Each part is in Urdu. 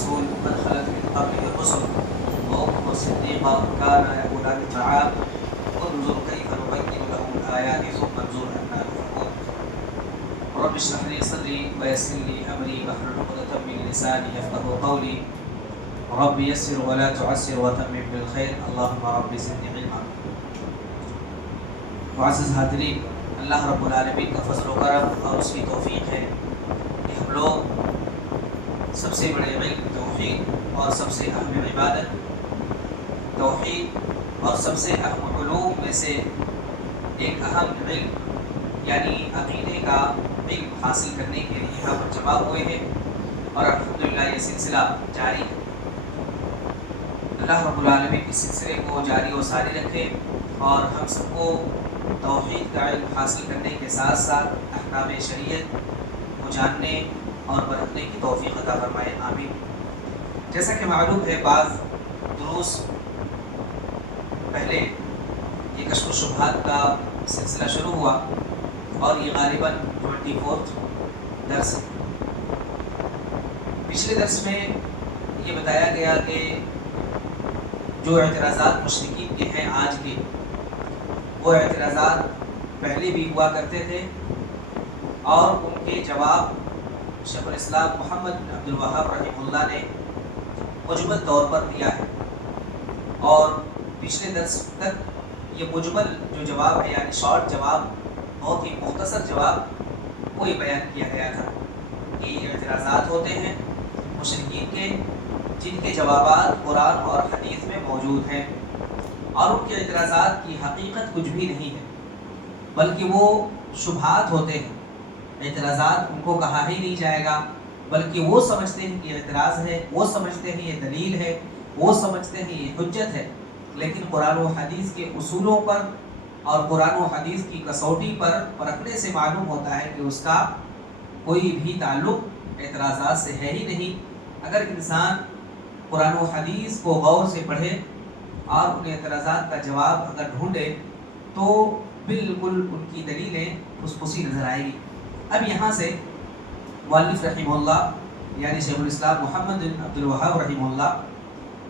رسول قد خلت من قبله الرسل وأمه الصديقة كانا يأكلان الطعام انظر كيف نبين لهم الآيات ثم انظر أنا يؤفكون رب اشرح لي صدري ويسر لي أمري واحلل عقدة من لساني يفقهوا قولي رب يسر ولا تعسر وتمم بالخير اللهم رب زدني علما. معزز حاضرین، اللہ رب العالمین کا فضل و کرم اور اس کی توفیق ہے کہ ہم لوگ سب سے بڑے علم توحید اور سب سے اہم عبادت توحید اور سب سے اہم علوم میں سے ایک اہم علم یعنی عقیدے کا علم حاصل کرنے کے لیے یہاں پر جمع ہوئے ہیں اور الحمدللہ یہ سلسلہ جاری ہے. اللہ رب العالمین اس سلسلے کو جاری و ساری رکھے اور ہم سب کو توحید کا علم حاصل کرنے کے ساتھ ساتھ احکام شریعت کو جاننے اور برتنے کی توفیق عطا فرمائے، آمین. جیسا کہ معلوم ہے بعض دروس پہلے یہ کشف و شبہات کا سلسلہ شروع ہوا اور یہ غالباً 24 درس ہے. پچھلے درس میں یہ بتایا گیا کہ جو اعتراضات مشرکین کے ہیں آج کے، وہ اعتراضات پہلے بھی ہوا کرتے تھے اور ان کے جواب شیخ الاسلام محمد بن عبد الوہاب رحمہ اللہ نے مجمل طور پر دیا ہے. اور پچھلے درس تک یہ مجمل جو جواب ہے یعنی شارٹ جواب، بہت ہی مختصر جواب، وہی بیان کیا گیا تھا کہ یہ اعتراضات ہوتے ہیں مشرکین کے جن کے جوابات قرآن اور حدیث میں موجود ہیں اور ان کے اعتراضات کی حقیقت کچھ بھی نہیں ہے بلکہ وہ شبہات ہوتے ہیں. اعتراضات ان کو کہا ہی نہیں جائے گا بلکہ وہ سمجھتے ہیں کہ اعتراض ہے، وہ سمجھتے ہیں یہ دلیل ہے، وہ سمجھتے ہیں یہ حجت ہے، لیکن قرآن و حدیث کے اصولوں پر اور قرآن و حدیث کی کسوٹی پر پرکھنے سے معلوم ہوتا ہے کہ اس کا کوئی بھی تعلق اعتراضات سے ہے ہی نہیں. اگر انسان قرآن و حدیث کو غور سے پڑھے اور ان اعتراضات کا جواب اگر ڈھونڈے تو بالکل ان کی دلیلیں پھسی نظر آئے گی. اب یہاں سے مؤلف رحمہ اللہ یعنی شیخ الاسلام محمد بن عبد الوہاب رحمہ اللہ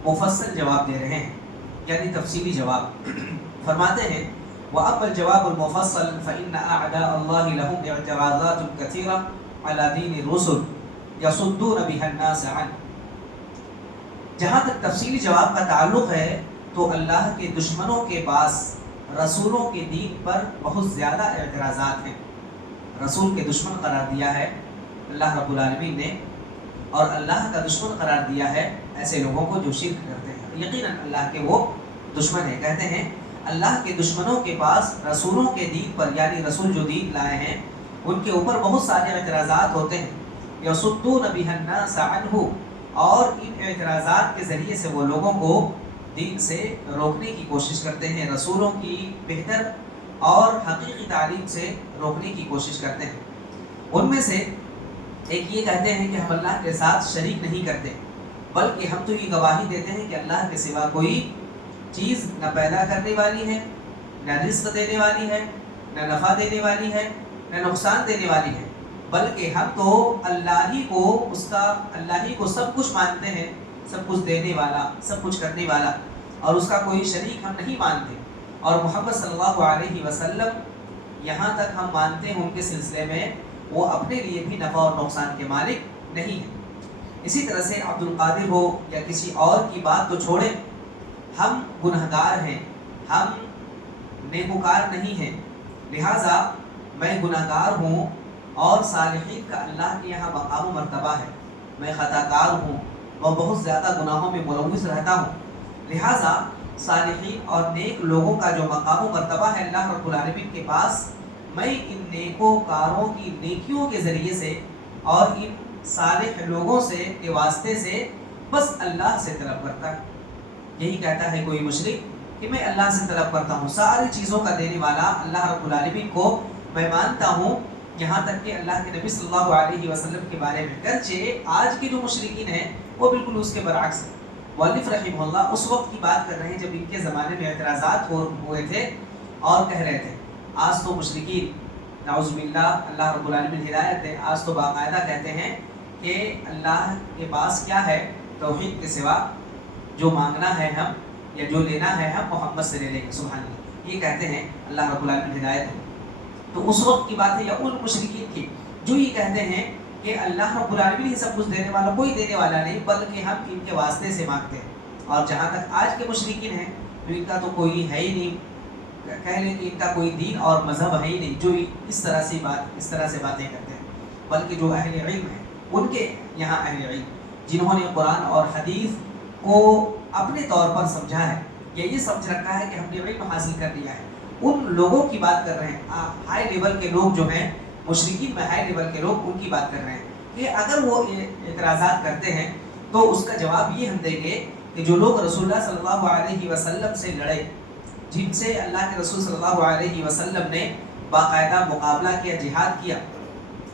مفصل جواب دے رہے ہیں یعنی تفصیلی جواب. فرماتے ہیں وَأَمَّا الْجَوَابُ الْمُفَصَّلُ فَإِنَّ أَعْدَاءَ اللَّهِ لَهُمْ اعْتِرَاضَاتٌ كَثِيرَةٌ عَلَى دِينِ الرُّسُلِ يَصُدُّونَ بِهَا النَّاسَ عَنْهُ. جہاں تک تفصیلی جواب کا تعلق ہے تو اللہ کے دشمنوں کے پاس رسولوں کے دین پر بہت زیادہ اعتراضات ہیں. رسول کے دشمن قرار دیا ہے اللہ رب العالمین نے، اور اللہ کا دشمن قرار دیا ہے ایسے لوگوں کو جو شرک کرتے ہیں. یقیناً اللہ کے وہ دشمن ہیں. کہتے ہیں اللہ کے دشمنوں کے پاس رسولوں کے دین پر یعنی رسول جو دین لائے ہیں ان کے اوپر بہت سارے اعتراضات ہوتے ہیں. یصدون بها الناس عنہ، اور ان اعتراضات کے ذریعے سے وہ لوگوں کو دین سے روکنے کی کوشش کرتے ہیں، رسولوں کی بہتر اور حقیقی تعلیم سے روکنے کی کوشش کرتے ہیں. ان میں سے ایک یہ کہتے ہیں کہ ہم اللہ کے ساتھ شریک نہیں کرتے بلکہ ہم تو یہ گواہی دیتے ہیں کہ اللہ کے سوا کوئی چیز نہ پیدا کرنے والی ہے، نہ رزق دینے والی ہے، نہ نفع دینے والی ہے، نہ نقصان دینے والی ہے، بلکہ ہم تو اللہ ہی کو سب کچھ مانتے ہیں، سب کچھ دینے والا، سب کچھ کرنے والا، اور اس کا کوئی شریک ہم نہیں مانتے. اور محمد صلی اللہ علیہ وسلم یہاں تک ہم مانتے ہیں ان کے سلسلے میں وہ اپنے لیے بھی نفع اور نقصان کے مالک نہیں ہیں. اسی طرح سے عبد القادر ہو یا کسی اور کی بات تو چھوڑیں، ہم گنہگار ہیں، ہم نیکوکار نہیں ہیں، لہٰذا میں گنہگار ہوں اور صالحین کا اللہ کے یہاں مقام و مرتبہ ہے. میں خطا کار ہوں اور بہت زیادہ گناہوں میں ملوث رہتا ہوں، لہٰذا صالحین اور نیک لوگوں کا جو مقام و مرتبہ ہے اللہ رب العالمین کے پاس، میں ان نیکوکاروں کی نیکیوں کے ذریعے سے اور ان صالح لوگوں سے کے واسطے سے بس اللہ سے طلب کرتا ہے. یہی کہتا ہے کوئی مشرک کہ میں اللہ سے طلب کرتا ہوں، ساری چیزوں کا دینے والا اللہ رب العالمین کو میں مانتا ہوں، یہاں تک کہ اللہ کے نبی صلی اللہ علیہ وسلم کے بارے میں. گرچہ آج کے جو مشرکین ہیں وہ بالکل اس کے برعکس ہیں. مؤلف رحمہ اللہ اس وقت کی بات کر رہے ہیں جب ان کے زمانے میں اعتراضات ہوئے تھے اور کہہ رہے تھے. آج تو مشرکین نعوذ باللہ اللہ رب العالمین ہدایت دے، آج تو باقاعدہ کہتے ہیں کہ اللہ کے پاس کیا ہے، توحید کے سوا جو مانگنا ہے ہم یا جو لینا ہے ہم محمد سے لے لیں گے. سبحان اللہ. یہ کہتے ہیں اللہ رب العالمین ہدایت ہے. تو اس وقت کی بات ہے یا ان مشرکین کی جو یہ کہتے ہیں کہ اللہ رب العالمین ہی سب کچھ دینے والا, کوئی دینے والا نہیں بلکہ ہم ان کے واسطے سے مانگتے ہیں. اور جہاں تک آج کے مشرکین ہیں تو ان کا تو کوئی ہے ہی نہیں, کہہ لیں کہ ان کا کوئی دین اور مذہب ہے ہی نہیں جو اس طرح سے باتیں کرتے ہیں. بلکہ جو اہل علم ہیں ان کے یہاں اہل علم جنہوں نے قرآن اور حدیث کو اپنے طور پر سمجھا ہے یا یہ سمجھ رکھا ہے کہ ہم نے علم حاصل کر لیا ہے, ان لوگوں کی بات کر رہے ہیں. ہائی لیول کے لوگ جو ہیں مشرکین میں ہائی لیول کے لوگ, ان کی بات کر رہے ہیں کہ اگر وہ اعتراضات کرتے ہیں تو اس کا جواب یہ ہم دیں گے کہ جو لوگ رسول اللہ صلی اللہ علیہ وسلم سے لڑے, جن سے اللہ کے رسول صلی اللہ علیہ وسلم نے باقاعدہ مقابلہ کیا, جہاد کیا,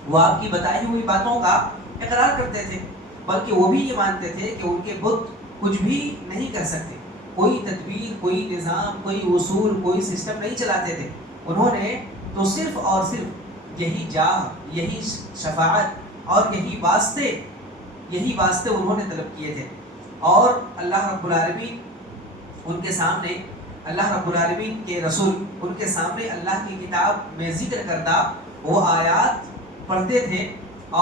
وہ آپ کی بتائی ہوئی باتوں کا اقرار کرتے تھے, بلکہ وہ بھی یہ مانتے تھے کہ ان کے بت کچھ بھی نہیں کر سکتے, کوئی تدبیر, کوئی نظام, کوئی اصول, کوئی سسٹم نہیں چلاتے تھے. انہوں نے تو صرف اور صرف یہی جاہ, یہی شفاعت اور یہی واسطے انہوں نے طلب کیے تھے. اور اللہ رب العالمین ان کے سامنے, اللہ رب العالمین کے رسول ان کے سامنے اللہ کی کتاب میں ذکر کردہ وہ آیات پڑھتے تھے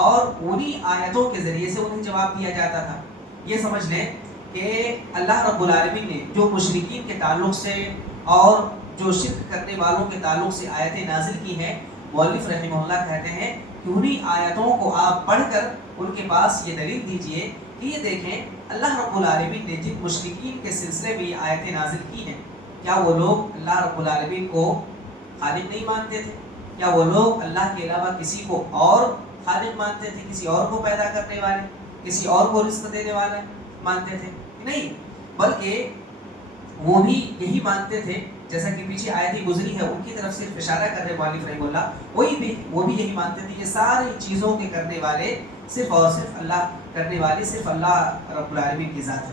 اور انہی آیتوں کے ذریعے سے انہیں جواب دیا جاتا تھا. یہ سمجھ لیں کہ اللہ رب العالمین نے جو مشرکین کے تعلق سے اور جو شرک کرنے والوں کے تعلق سے آیتیں نازل کی ہیں, مؤلف رحمہ اللہ کہتے ہیں کہ انہی آیتوں کو آپ پڑھ کر ان کے پاس یہ دلیل دیجئے کہ یہ دیکھیں اللہ رب العالمین نے جن مشرکین کے سلسلے میں یہ آیتیں نازل کی ہیں, کیا وہ لوگ اللہ رب العالمین کو خالق نہیں مانتے تھے؟ کیا وہ لوگ اللہ کے علاوہ کسی کو اور خالق مانتے تھے, کسی اور کو پیدا کرنے والے, کسی اور کو رزق دینے والے مانتے تھے؟ نہیں, بلکہ وہ بھی یہی مانتے تھے جیسا کہ پیچھے آیت گزری ہے ان کی طرف صرف اشارہ کر رہے مؤلف رحمہ اللہ, وہ بھی یہی مانتے تھے یہ ساری چیزوں کے کرنے والے صرف اور صرف اللہ رب العالمین کی ذات ہے.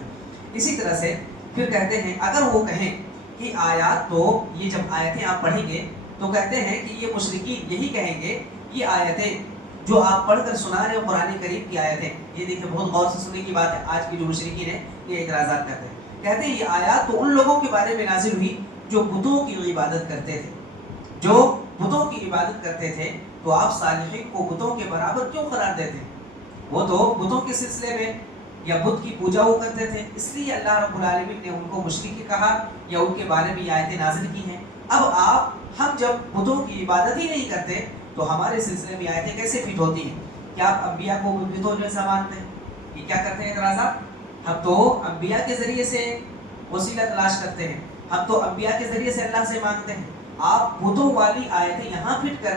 اسی طرح سے پھر کہتے ہیں اگر وہ کہیں کہ آیات, تو یہ جب آیتیں آپ پڑھیں گے تو کہتے ہیں کہ یہ مشرکین یہی کہیں گے یہ آیتیں جو آپ پڑھ کر سنا رہے ہو قرآن کریم کی آیتیں, یہ دیکھیں بہت غور سے سننے کی بات ہے. آج کی جو مشرکین ہیں یہ اعتراضات کرتے ہیں, کہتے ہیں یہ آیات تو ان لوگوں کے بارے میں نازل ہوئی جو بتوں کی عبادت کرتے تھے, جو بتوں کی عبادت کرتے تھے, تو آپ صالحین کو بتوں کے برابر کیوں قرار دیتے ہیں؟ وہ تو بتوں کے سلسلے میں یا بت کی پوجا وہ کرتے تھے, اس لیے اللہ رب العالمین نے ان کو مشرک کہا یا ان کے بارے میں یہ آیتیں نازل کی ہیں. اب ہم جب بتوں کی عبادت ہی نہیں کرتے تو ہمارے سلسلے میں آیتیں کیسے فٹ ہوتی ہیں؟ کیا آپ انبیاء کو بتوں جیسا مانتے ہیں؟ یہ کیا کرتے ہیں اعتراضات؟ ہم تو انبیاء کے ذریعے سے وسیلہ تلاش کرتے ہیں, ہم تو انبیاء کے ذریعے سے اللہ سے مانگتے ہیں. آپ بتوں والی آیتیں یہاں فٹ کر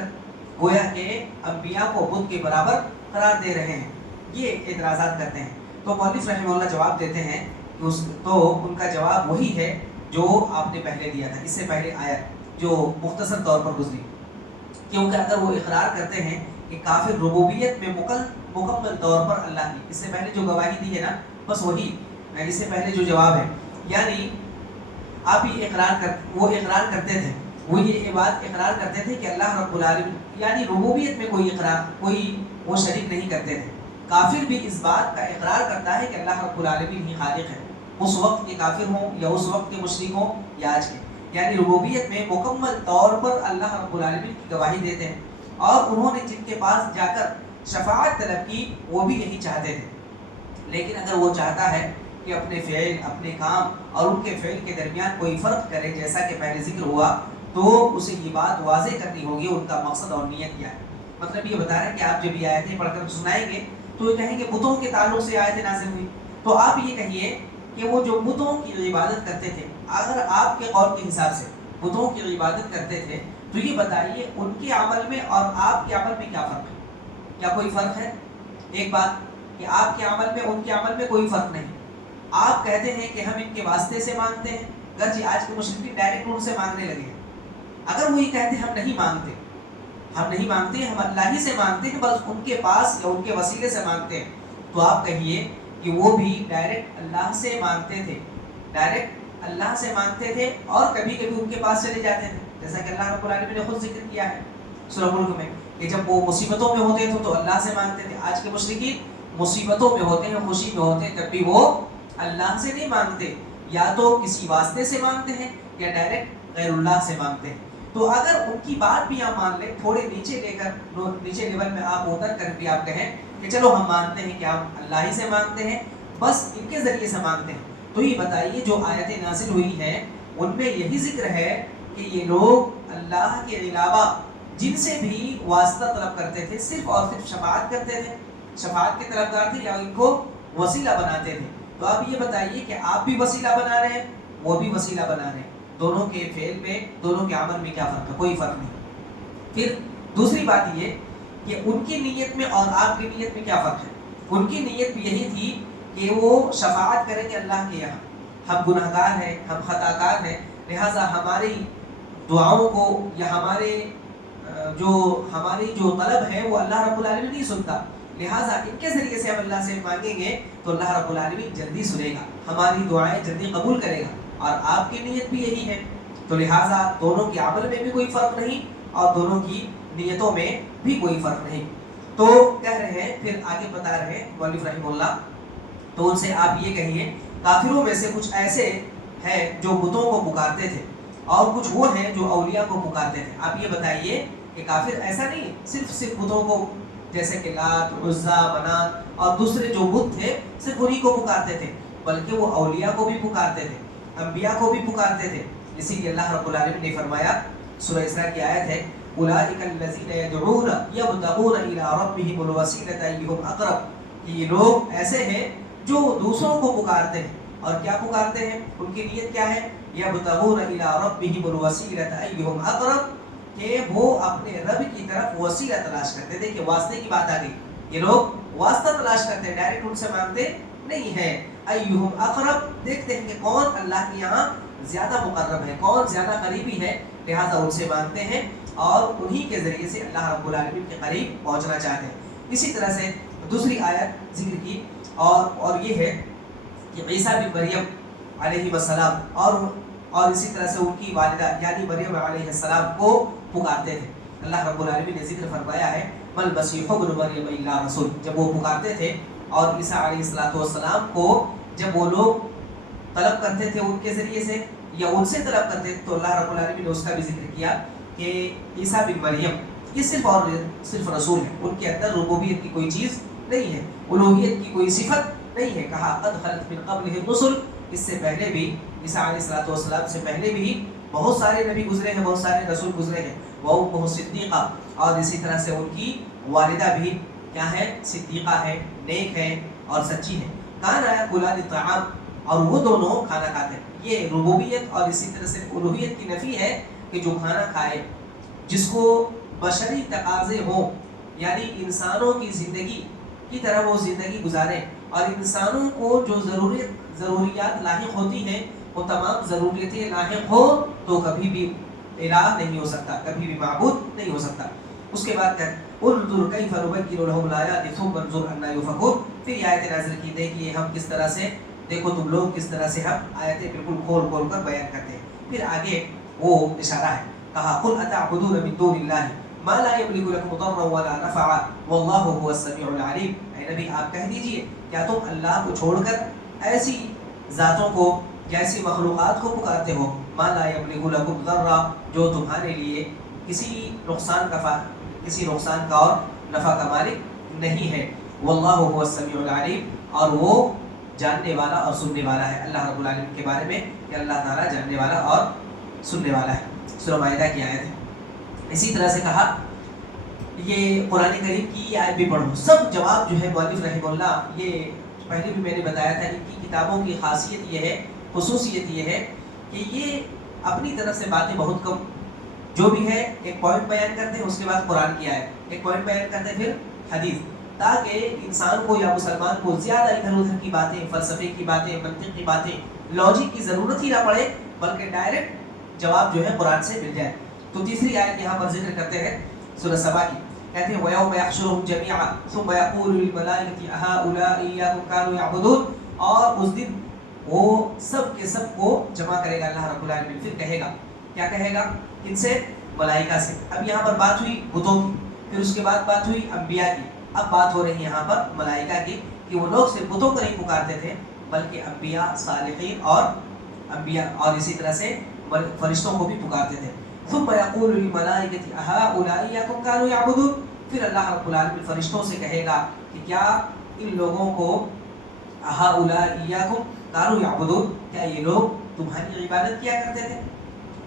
گویا کہ انبیاء کو بت کے برابر قرار دے رہے ہیں, یہ اعتراضات کرتے ہیں. تو مؤلف رحمہ اللہ جواب دیتے ہیں کہ تو ان کا جواب وہی ہے جو آپ نے پہلے دیا تھا, اس سے پہلے آیت جو مختصر طور پر گزری. کیونکہ اگر وہ اقرار کرتے ہیں کہ کافر ربوبیت میں مکمل طور پر اللہ کی, اس سے پہلے جو گواہی دی ہے نا بس وہی, اس سے پہلے جو جواب ہے, یعنی آپ یہ وہ اقرار کرتے تھے, وہ یہ بات اقرار کرتے تھے کہ اللہ رب العالمین یعنی ربوبیت میں کوئی وہ شریک نہیں کرتے تھے. کافر بھی اس بات کا اقرار کرتا ہے کہ اللہ رب العالمین ہی خالق ہے, اس وقت کے کافر ہوں یا اس وقت کے مشرک ہوں یا آج کے, یعنی ربوبیت میں مکمل طور پر اللہ رب العالمین کی گواہی دیتے ہیں. اور انہوں نے جن کے پاس جا کر شفاعت طلب کی وہ بھی یہی چاہتے تھے. لیکن اگر وہ چاہتا ہے کہ اپنے فعل, اپنے کام اور ان کے فعل کے درمیان کوئی فرق کرے جیسا کہ پہلے ذکر ہوا, تو اسے یہ بات واضح کرنی ہوگی ان کا مقصد اور نیت کیا ہے. مطلب یہ بتا رہے ہیں کہ آپ جب یہ آیتیں پڑھ کر سنائیں گے تو یہ کہیں گے بتوں کے تعلق سے آیتیں نازل ہوئی, تو آپ یہ کہیے کہ وہ جو بتوں کی عبادت کرتے تھے, اگر آپ کے قول کے حساب سے بتوں کی عبادت کرتے تھے تو یہ بتائیے ان کے عمل میں اور آپ کے عمل میں کیا فرق ہے؟ کیا کوئی فرق ہے؟ ایک بات کہ آپ کے عمل میں ان کے عمل میں کوئی فرق نہیں. آپ کہتے ہیں کہ ہم ان کے واسطے سے مانگتے ہیں, گرچہ آج کے مشرکین ڈائریکٹ ان سے مانگنے لگے ہیں. اگر وہ یہ کہتے ہیں ہم نہیں مانگتے, ہم اللہ ہی سے مانگتے ہیں, بس ان کے پاس یا ان کے وسیلے سے مانگتے ہیں, تو آپ کہیے کہ وہ بھی ڈائریکٹ اللہ سے مانگتے تھے, اور کبھی کبھی ان کے پاس چلے جاتے تھے, جیسا کہ اللہ رب العالمین نے خود ذکر کیا ہے سورہ ملک میں کہ جب وہ مصیبتوں میں ہوتے تھے تو اللہ سے مانگتے تھے. آج کے مشرکین مصیبتوں میں ہوتے ہیں, خوشی میں ہوتے ہیں, تب بھی وہ اللہ سے نہیں مانگتے, یا تو کسی واسطے سے مانگتے ہیں یا ڈائریکٹ غیر اللہ سے مانگتے ہیں. تو اگر ان کی بات بھی آپ مان لیں, تھوڑے نیچے لے کر, نیچے لیول میں آپ اتر کر بھی آپ کہیں کہ چلو ہم مانتے ہیں کہ ہم اللہ ہی سے مانگتے ہیں, بس ان کے ذریعے سے مانگتے ہیں, تو یہ بتائیے جو آیتیں نازل ہوئی ہیں ان میں یہی ذکر ہے کہ یہ لوگ اللہ کے علاوہ جن سے بھی واسطہ طلب کرتے تھے صرف اور صرف شفاعت کرتے تھے, شفاعت کے طلبگار تھے, یا ان کو وسیلہ بناتے تھے. تو آپ یہ بتائیے کہ آپ بھی وسیلہ بنا رہے ہیں, وہ بھی وسیلہ بنا رہے ہیں, دونوں کے فعل میں, دونوں کے عمل میں کیا فرق ہے؟ کوئی فرق نہیں. پھر دوسری بات یہ کہ ان کی نیت میں اور آپ کی نیت میں کیا فرق ہے؟ ان کی نیت بھی یہی تھی کہ وہ شفاعت کریں گے اللہ کے یہاں, ہم گناہ گار ہیں, ہم خطا کار ہیں, لہٰذا ہماری دعاؤں کو یا ہماری جو طلب ہے وہ اللہ رب العالمین نہیں سنتا, لہٰذا ان کے ذریعے سے ہم اللہ سے مانگیں گے تو اللہ رب العالمین جلدی سنے گا, ہماری دعائیں جلدی قبول کرے گا. اور آپ کی نیت بھی یہی ہے, تو لہٰذا دونوں کے عمل میں بھی کوئی فرق نہیں اور دونوں کی نیتوں میں بھی کوئی فرق نہیں. تو کہہ رہے ہیں, پھر آگے بتا رہے ہیں مؤلف رحمہ اللہ, تو ان سے آپ یہ کہیے کافروں میں سے کچھ ایسے ہیں جو بتوں کو پکارتے تھے اور کچھ وہ ہیں جو اولیاء کو پکارتے تھے. آپ یہ بتائیے کہ کافر ایسا نہیں صرف بتوں کو, جیسے کہ لات, عزا, منات اور دوسرے جو بت تھے صرف انہی کو پکارتے تھے, بلکہ وہ اولیاء کو بھی پکارتے تھے, انبیاء کو بھی پکارتے تھے. اسی لیے اللہ رب العالمین نے فرمایا, سورہ اسراء کی آیت ہے, اولئک الذین یدعون یبتغون الی ربہم الوسیلۃ ایہم اقرب, یہ لوگ ایسے ہیں جو دوسروں کو پکارتے ہیں, اور کیا پکارتے ہیں, ان کی نیت کیا ہے, یبتغون الی ربہم الوسیلۃ ایہم اقرب, کہ وہ اپنے رب کی طرف وسیلہ تلاش کرتے ہیں. دیکھیں واسطے کی بات آ گئی, یہ لوگ واسطہ تلاش کرتے ہیں, ڈائریکٹ ان سے مانگتے نہیں ہیں. ایہم اقرب, دیکھتے ہیں کہ کون اللہ کے یہاں زیادہ مقرب ہے, کون زیادہ قریبی ہے, لہٰذا ان سے مانگتے ہیں اور انہی کے ذریعے سے اللہ رب العالمین کے قریب پہنچنا چاہتے ہیں. اسی طرح سے دوسری آیت ذکر کی اور یہ ہے کہ عیسیٰ بن مریم علیہ السلام اور اسی طرح سے ان کی والدہ یعنی مریم علیہ السلام کو پکارتے تھے. اللہ رب العالمین نے ذکر فرمایا ہے, مل مسیح ابن مریم الا رسول, جب وہ پکارتے تھے اور عیسیٰ علیہ السلام کو جب وہ لوگ طلب کرتے تھے ان کے ذریعے سے یا ان سے طلب کرتے تھے, تو اللہ رب العالمین نے اس کا بھی ذکر کیا کہ عیسیٰ بن مریم یہ صرف اور صرف رسول ہے, ان کے اندر ربوبیت کی کوئی چیز نہیں ہے, الوہیت کی کوئی صفت نہیں ہے. کہا قد خلت من قبلہ الرسل, اس سے پہلے بھی عیسیٰ علیہ السلام سے پہلے بھی بہت سارے نبی گزرے ہیں, بہت سارے رسول گزرے ہیں. وَأُمُّهُ صِدِّيقَةٌ, اور اسی طرح سے ان کی والدہ بھی کیا ہے, صدیقہ ہے, نیک ہے اور سچی ہے. کان یاکلان الطعام, اور وہ دونوں کھانا کھاتے ہیں. یہ ربوبیت اور اسی طرح سے الوہیت کی نفی ہے کہ جو کھانا کھائے, جس کو بشری تقاضے ہوں, یعنی انسانوں کی زندگی کی طرح وہ زندگی گزارے, اور انسانوں کو جو ضروریات لاحق ہوتی ہیں وہ تمام ضروریتیں لاحق ہو, تو کبھی بھی الہ نہیں ہو سکتا, کبھی بھی معبود نہیں ہو سکتا. اس کے بعد انظر کیف نبین لهم الآیات ثم انظر انا یؤفکون, پھر یہ آیت نازل کی, دیکھیے ہم کس طرح سے, دیکھو تم لوگ کس طرح سے ہم آیتیں بالکل کھول کھول کر بیان کرتے ہیں. پھر آگے وہ اشارہ ہے, کہا قل اتعبدون من دون اللہ ما لا یملک لکم ضرا ولا نفعا واللہ هو السمیع العلیم. اے نبی آپ کہہ دیجئے, کیا تم اللہ کو چھوڑ کر ایسی ذاتوں کو یا ایسی مخلوقات کو پکارتے ہو, ما لا یملک لکم ضرا, جو تمہارے لیے کسی نقصان کا اور نفع کا مالک نہیں ہے, واللہ هو السمیع العلیم, اور وہ جاننے والا اور سننے والا ہے. اللہ رب العالمین کے بارے میں کہ اللہ تعالیٰ جاننے والا اور سننے والا ہے. سورہ مائدہ کی آیت ہے. اسی طرح سے کہا یہ قرآن کریم کی آیت بھی پڑھو. سب جواب جو ہے مؤلف رحمہ اللہ, یہ پہلے بھی میں نے بتایا تھا, ان کی کتابوں کی خاصیت یہ ہے, خصوصیت یہ ہے کہ یہ اپنی طرف سے باتیں بہت کم, جو بھی ہے ایک پوائنٹ بیان کرتے ہیں, اس کے بعد قرآن کی آیت, ایک پوائنٹ بیان کرتے ہیں, پھر حدیث, تاکہ انسان کو یا مسلمان کو زیادہ ادھر ادھر کی باتیں, فلسفے کی باتیں, منطق کی باتیں, لاجک کی ضرورت ہی نہ پڑے, بلکہ ڈائریکٹ جواب جو ہے قرآن سے مل جائے. تو تیسری آیت یہاں پر ذکر کرتے ہیں سورہ سبا کی, کہتے ہیں وَيَوْمَ يَحْشُرُهُمْ جَمِيعًا ثُمَّ يَقُولُ لِلْمَلَائِكَةِ أَهَؤُلَاءِ إِيَّاكُمْ كَانُوا يَعْبُدُونَ, اور اس دن وہ سب کے سب کو جمع کرے گا اللہ رب العالمین, پھر کہے گا, کیا کہے گا, ان سے, ملائکہ سے. اب یہاں پر بات ہوئی بتوں کی, پھر اس کے بعد بات ہوئی انبیاء کی, اب بات ہو رہی ہے یہاں پر ملائکہ کی کہ وہ لوگ صرف بتوں کو نہیں پکارتے تھے بلکہ انبیاء، صالحین اور اسی طرح سے فرشتوں کو بھی پکارتے تھے. ثم يقول للملائکة أهؤلاء إياكم كانوا يعبدون. پھر اللہ رب العالمین فرشتوں سے کہے گا کہ کیا ان لوگوں کو أهؤلاء إياكم كانوا يعبدون، کیا یہ لوگ تمہاری عبادت کیا کرتے تھے؟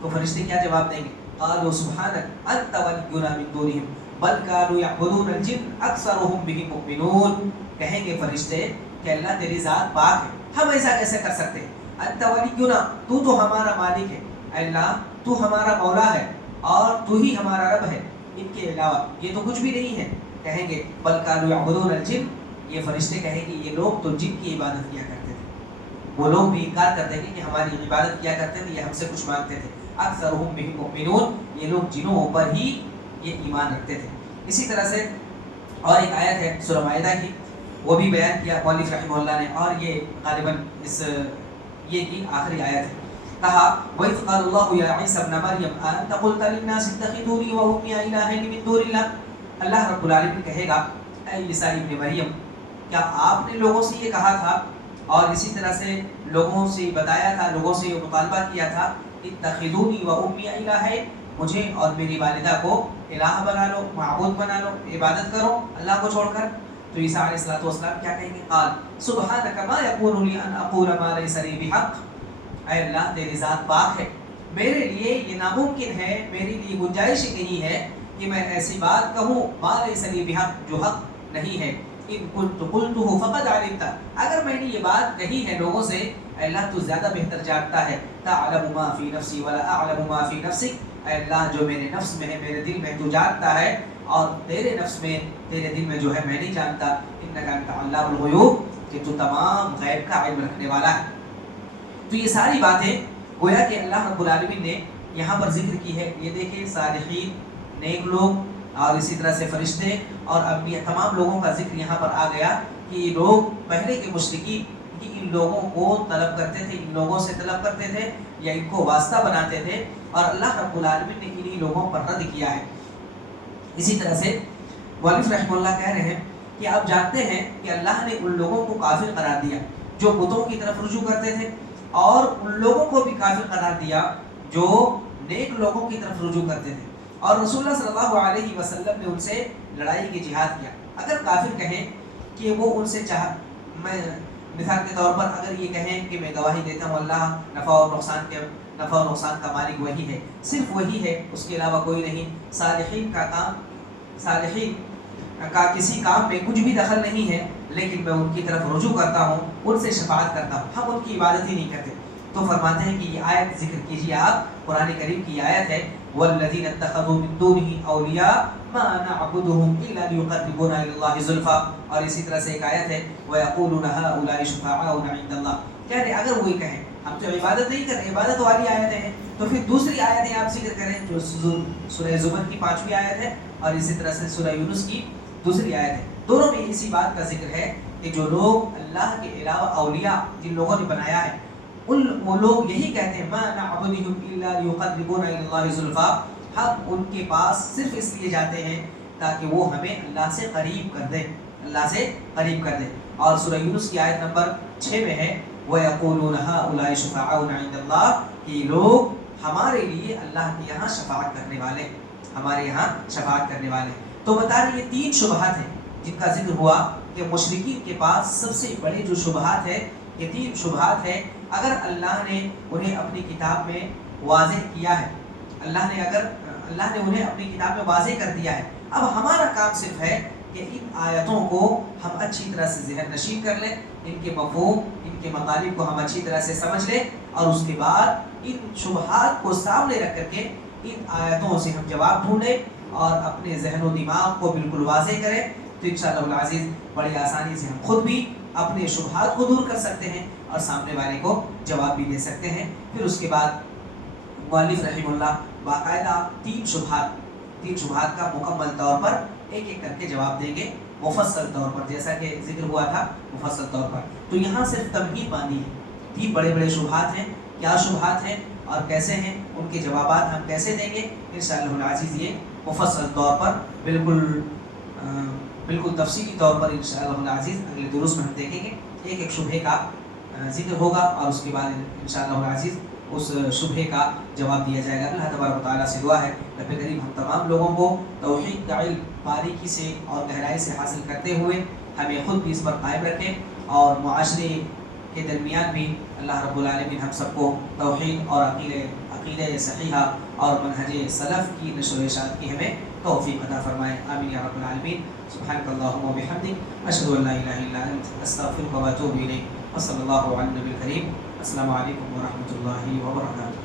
تو فرشتے کیا جواب دیں گے؟ قالوا سبحانك أنت ولينا من دونهم بل كانوا يعبدون الجن أكثرهم بهم مؤمنون. کہیں گے فرشتے کہ اللہ تیری ذات پاک ہے، ہم ایسا کیسے کر سکتے ہیں؟ انت ولینا، تو ہمارا مالک ہے، اللہ تو ہمارا مولا ہے اور تو ہی ہمارا رب ہے، ان کے علاوہ یہ تو کچھ بھی نہیں ہے. کہیں گے بل كانوا يعبدون الجن، یہ فرشتے کہیں گے یہ لوگ تو جن کی عبادت کیا کرتے تھے، وہ لوگ بھی انکار کر دیں گے کہ ہماری عبادت کیا کرتے تھے، یہ ہم سے کچھ مانگتے تھے. اکثرهم بهم مؤمنون، یہ لوگ جنوں پر ہی یہ ایمان رکھتے تھے. اسی طرح سے اور ایک آیت ہے سورہ مائدہ کی، وہ بھی بیان کیا مؤلف رحمہ اللہ نے، اور یہ غالباً یہ کی آخری آیت ہے. کہا وَإِذْ قَالَ اللَّهُ يَا عِيسَى ابْنَ مَرْيَمَ أَأَنْتَ قُلْتَ لِلنَّاسِ اتَّخِذُونِي وَأُمِّيَ إِلَٰهَيْنِ مِن دُونِ اللَّهِ. اللہ رب العالمین کہے گا اے عیسیٰ ابن مریم، کیا آپ نے لوگوں سے یہ کہا تھا اور اسی طرح سے لوگوں سے بتایا تھا، لوگوں سے یہ مطالبہ کیا تھا اتخذونی و امی الہ، مجھے اور میری والدہ کو الہ بنا لو، معبود بنا لو، عبادت کرو اللہ کو چھوڑ کر. تو عیسیٰ علیہ السلام کیا کہیں گے؟ قال سبحانک ما یکون لی ان اقول ما لیس لی بحق. اے اللہ تیری ذات پاک ہے، میرے لیے یہ ناممکن ہے، میرے لیے گنجائش ہی نہیں ہے کہ میں ایسی بات کہوں ما لیس لی بحق، جو حق نہیں ہے. ان كنت قلته فقد علمت، اگر میں نے یہ بات کہی ہے لوگوں سے، اللہ تو زیادہ بہتر جانتا ہے. تعلم ما فی نفسی ولا اعلم ما فی نفسک، اے اللہ جو میرے نفس میں ہے، میرے دل میں تو جانتا ہے، اور تیرے نفس میں، تیرے دل میں جو ہے میں نہیں جانتا. انک انت علام الغیوب، کہ تو تمام غیب کا علم رکھنے والا ہے. تو یہ ساری باتیں گویا کہ اللہ رب العالمین نے یہاں پر ذکر کی ہے. یہ دیکھیں صالحین، نیک لوگ اور اسی طرح سے فرشتے اور انبیاء، تمام لوگوں کا ذکر یہاں پر آ گیا کہ یہ لوگ پہلے کے مشرکین کہ ان لوگوں کو طلب کرتے تھے، ان لوگوں سے طلب کرتے تھے یا ان کو واسطہ بناتے تھے، اور اللہ رب العالمین نے انہی لوگوں پر رد کیا ہے. اسی طرح سے مؤلف رحمہ اللہ کہہ رہے ہیں کہ آپ جانتے ہیں کہ اللہ نے ان لوگوں کو کافر قرار دیا جو بتوں کی طرف رجوع کرتے تھے، اور ان لوگوں کو بھی کافر قرار دیا جو نیک لوگوں کی طرف رجوع کرتے تھے. اور رسول اللہ صلی اللہ علیہ وسلم نے ان سے لڑائی کی جہاد کیا. اگر کافر کہیں کہ وہ ان سے میں مثال کے طور پر اگر یہ کہیں کہ میں گواہی دیتا ہوں اللہ نفع اور نقصان کا مالک وہی ہے، صرف وہی ہے، اس کے علاوہ کوئی نہیں، صالحین کا کسی کام میں کچھ بھی دخل نہیں ہے، لیکن میں ان کی طرف رجوع کرتا ہوں، ان سے شفاعت کرتا ہوں، ہم ان کی عبادت ہی نہیں کرتے. تو فرماتے ہیں کہ یہ آیت ذکر کیجیے آپ، قرآن کریم کی آیت ہے والذین اتخذوا من دونه اولیاء ما نعبدهم الا ليقربونا الى الله زلفى. اور اسی طرح سے ایک آیت ہے ويقولون هؤلاء شفعاؤنا عند الله. کہہ رہے اگر وہی کہیں ہم تو عبادت نہیں کرتے، عبادت والی آیتیں ہیں، تو پھر دوسری آیتیں آپ ذکر کریں جو سورہ زمر کی 5ویں آیت ہے اور اسی طرح سے سورہ یونس کی دوسری آیت ہے. دونوں میں اسی بات کا ذکر ہے کہ جو لوگ اللہ کے علاوہ اولیاء جن لوگوں نے بنایا ہے، وہ لوگ یہی کہتے ہیں ما نعبدهم الا ليقربونا الى الله زلفى، ہم ان کے پاس صرف اس لیے جاتے ہیں تاکہ وہ ہمیں اللہ سے قریب کر دیں، اللہ سے قریب کر دیں. اور سورہ یونس کی آیت نمبر 6 میں ہے وَيَقُولُونَ هَؤُلَاءِ شُفَعَاؤُنَا عِندَ اللَّهِ، کہ یہ لوگ ہمارے لیے اللہ کے یہاں شفاعت کرنے والے ہیں، ہمارے یہاں شفاعت کرنے والے ہیں. تو بتا رہے یہ 3 شبہات ہیں جن کا ذکر ہوا کہ مشرکین کے پاس سب سے بڑے جو شبہات ہیں، یہ 3 شبہات ہیں. اگر اللہ نے انہیں اپنی کتاب میں واضح کیا ہے، اللہ نے انہیں اپنی کتاب میں واضح کر دیا ہے، اب ہمارا کام صرف ہے کہ ان آیتوں کو ہم اچھی طرح سے ذہن نشین کر لیں، ان کے مفہوم، ان کے مطالب کو ہم اچھی طرح سے سمجھ لیں، اور اس کے بعد ان شبہات کو سامنے رکھ کر کے ان آیتوں سے ہم جواب ڈھونڈیں اور اپنے ذہن و دماغ کو بالکل واضح کریں. تو انشاءاللہ العزیز بڑی آسانی سے ہم خود بھی اپنے شبہات کو دور کر سکتے ہیں اور سامنے والے کو جواب بھی دے سکتے ہیں. پھر اس کے بعد مؤلف رحمہ اللہ باقاعدہ 3 شبہات کا مکمل طور پر ایک ایک کر کے جواب دیں گے، مفصل طور پر، جیسا کہ ذکر ہوا تھا مفصل طور پر. تو یہاں صرف تمہید باندھی ہے، 3 بڑے بڑے شبہات ہیں، کیا شبہات ہیں اور کیسے ہیں، ان کے جوابات ہم کیسے دیں گے. انشاءاللہ العزیز یہ مفصل طور پر بالکل بالکل تفصیلی طور پر انشاءاللہ العزیز اگلے دروس میں ہم دیکھیں گے. ایک شبہے کا ذکر ہوگا اور اس کے بعد انشاءاللہ العزیز اس شبہے کا جواب دیا جائے گا. اللہ تبارک و تعالیٰ سے دعا ہے رب کریم ہم تمام لوگوں کو توحید کا علم باریکی سے اور گہرائی سے حاصل کرتے ہوئے ہمیں خود بھی اس پر قائم رکھیں اور معاشرے کے درمیان بھی اللہ رب العالمین ہم سب کو توحید اور عقیدہ صحیحہ اور منہج سلف کی نشر و اشاعت کی ہمیں توفیق عطا فرمائے. آمین یا رب العالمین. سبحانک اللہم و بحمدک اشہد ان لا الہ الا انت استغفرک و اتوب الیک. وصلی اللہ علی النبی الکریم. السلام علیکم ورحمۃ اللہ وبرکاتہ.